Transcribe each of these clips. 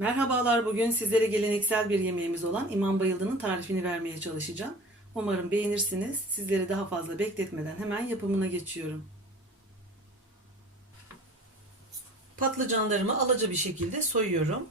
Merhabalar bugün sizlere geleneksel bir yemeğimiz olan İmam Bayıldı'nın tarifini vermeye çalışacağım. Umarım beğenirsiniz. Sizleri daha fazla bekletmeden hemen yapımına geçiyorum. Patlıcanlarımı alaca bir şekilde soyuyorum.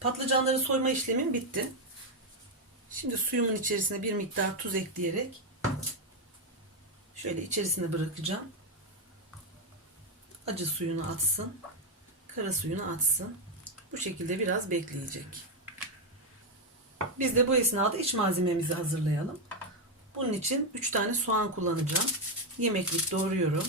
Patlıcanları soyma işlemim bitti. Şimdi suyumun içerisine bir miktar tuz ekleyerek şöyle içerisine bırakacağım. Acı suyunu atsın. Kara suyunu atsın. Bu şekilde biraz bekleyecek. Biz de bu esnada iç malzememizi hazırlayalım. Bunun için 3 tane soğan kullanacağım. Yemeklik doğruyorum.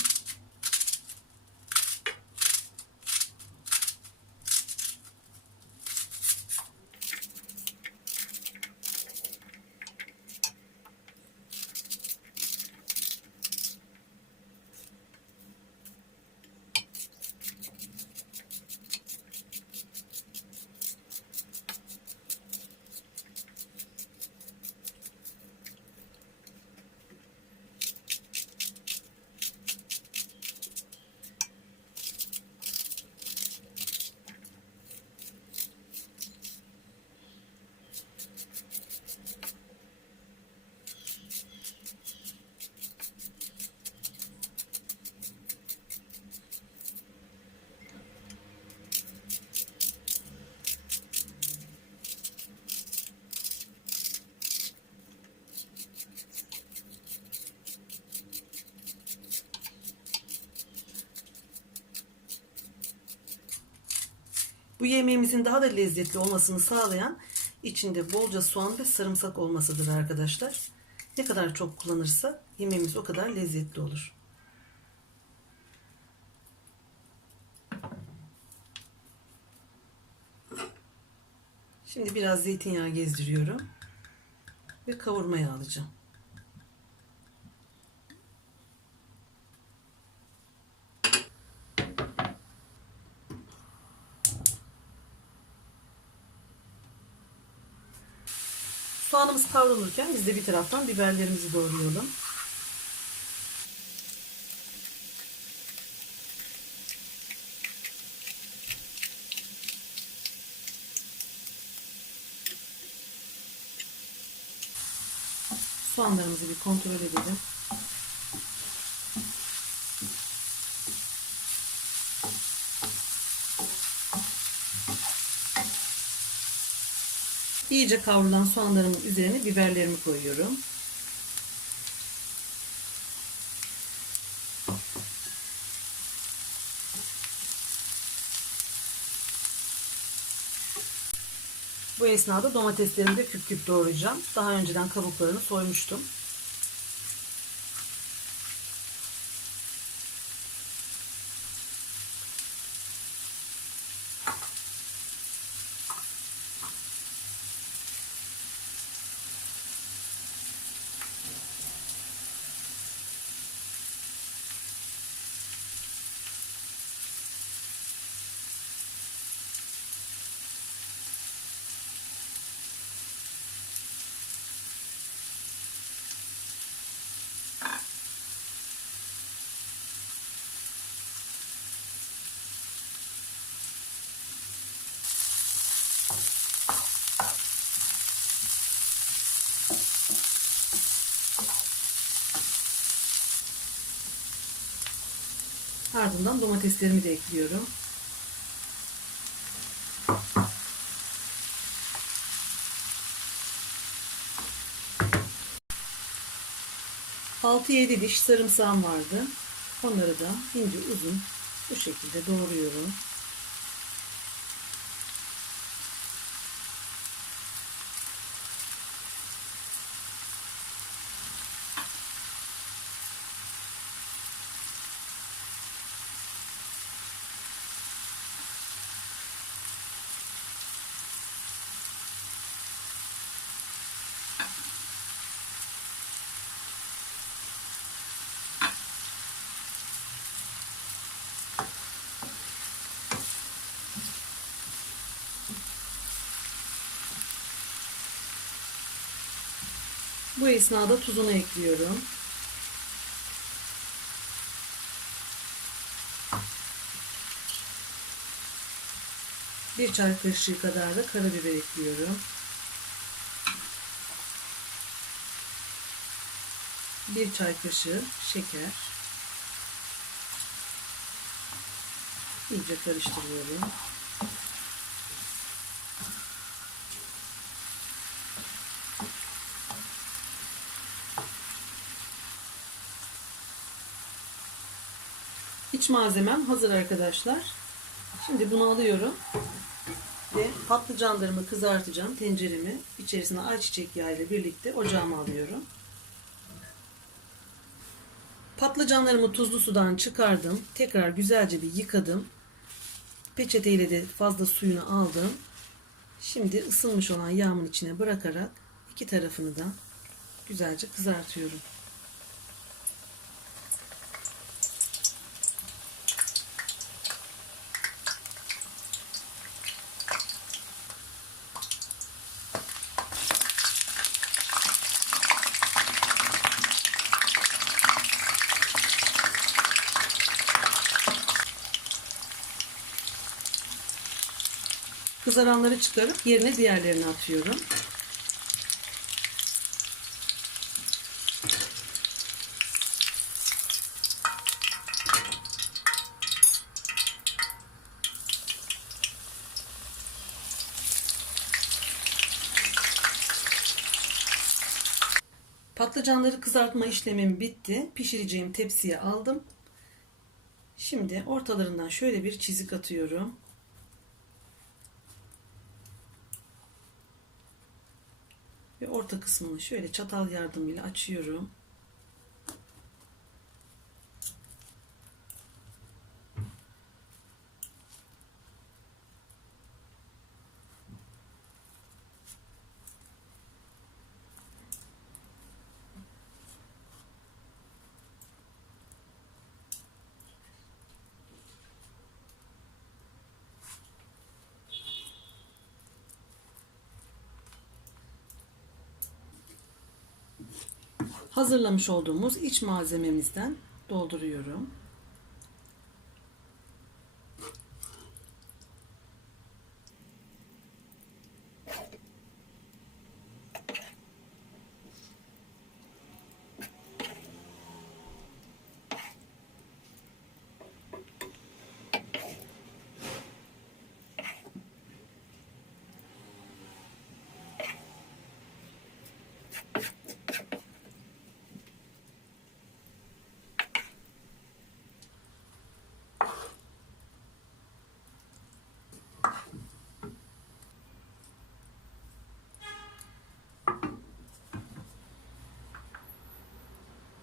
Bu yemeğimizin daha da lezzetli olmasını sağlayan içinde bolca soğan ve sarımsak olmasıdır arkadaşlar. Ne kadar çok kullanırsa yemeğimiz o kadar lezzetli olur. Şimdi biraz zeytinyağı gezdiriyorum ve kavurmaya alacağım. Soğanımız kavrulurken biz de bir taraftan biberlerimizi doğrayalım. Soğanlarımızı bir kontrol edelim. İyice kavrulan soğanlarımın üzerine biberlerimi koyuyorum. Bu esnada domateslerimi de küp küp doğrayacağım. Daha önceden kabuklarını soymuştum. Ardından domateslerimi de ekliyorum. Altı yedi diş sarımsağım vardı. Onları da ince uzun bu şekilde doğruyorum. Bu esnada tuzunu ekliyorum. Bir çay kaşığı kadar da karabiber ekliyorum. Bir çay kaşığı şeker. İyice karıştırıyorum. İç malzemem hazır arkadaşlar. Şimdi bunu alıyorum ve patlıcanlarımı kızartacağım. Tenceremi içerisine ayçiçek yağı ile birlikte ocağıma alıyorum. Patlıcanlarımı tuzlu sudan çıkardım. Tekrar güzelce bir yıkadım. Peçeteyle de fazla suyunu aldım. Şimdi ısınmış olan yağımın içine bırakarak iki tarafını da güzelce kızartıyorum. Kızaranları çıkarıp yerine diğerlerini atıyorum. Patlıcanları kızartma işlemim bitti. Pişireceğim tepsiye aldım. Şimdi ortalarından şöyle bir çizik atıyorum. Ve orta kısmını şöyle çatal yardımıyla açıyorum. Hazırlamış olduğumuz iç malzememizden dolduruyorum.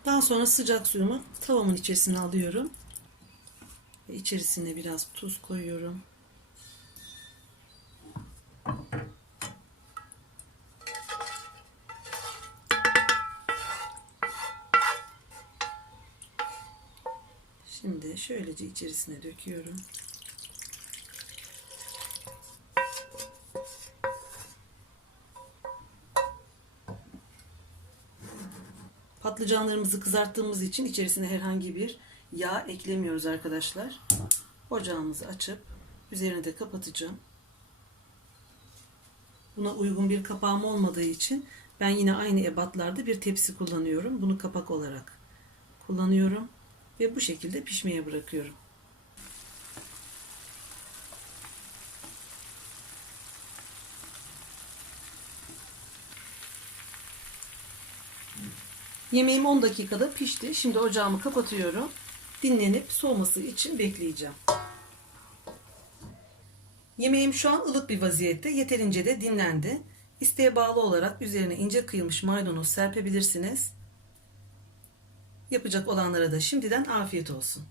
Daha sonra sıcak suyumu tavamın içerisine alıyorum. Ve içerisine biraz tuz koyuyorum. Şimdi şöylece içerisine döküyorum. Patlıcanlarımızı kızarttığımız için içerisine herhangi bir yağ eklemiyoruz arkadaşlar. Ocağımızı açıp üzerini de kapatacağım. Buna uygun bir kapağım olmadığı için ben yine aynı ebatlarda bir tepsi kullanıyorum. Bunu kapak olarak kullanıyorum ve bu şekilde pişmeye bırakıyorum. Yemeğim 10 dakikada pişti. Şimdi ocağımı kapatıyorum dinlenip soğuması için bekleyeceğim. Yemeğim şu an ılık bir vaziyette. Yeterince de dinlendi. İsteğe bağlı olarak üzerine ince kıyılmış maydanoz serpebilirsiniz. Yapacak olanlara da şimdiden afiyet olsun.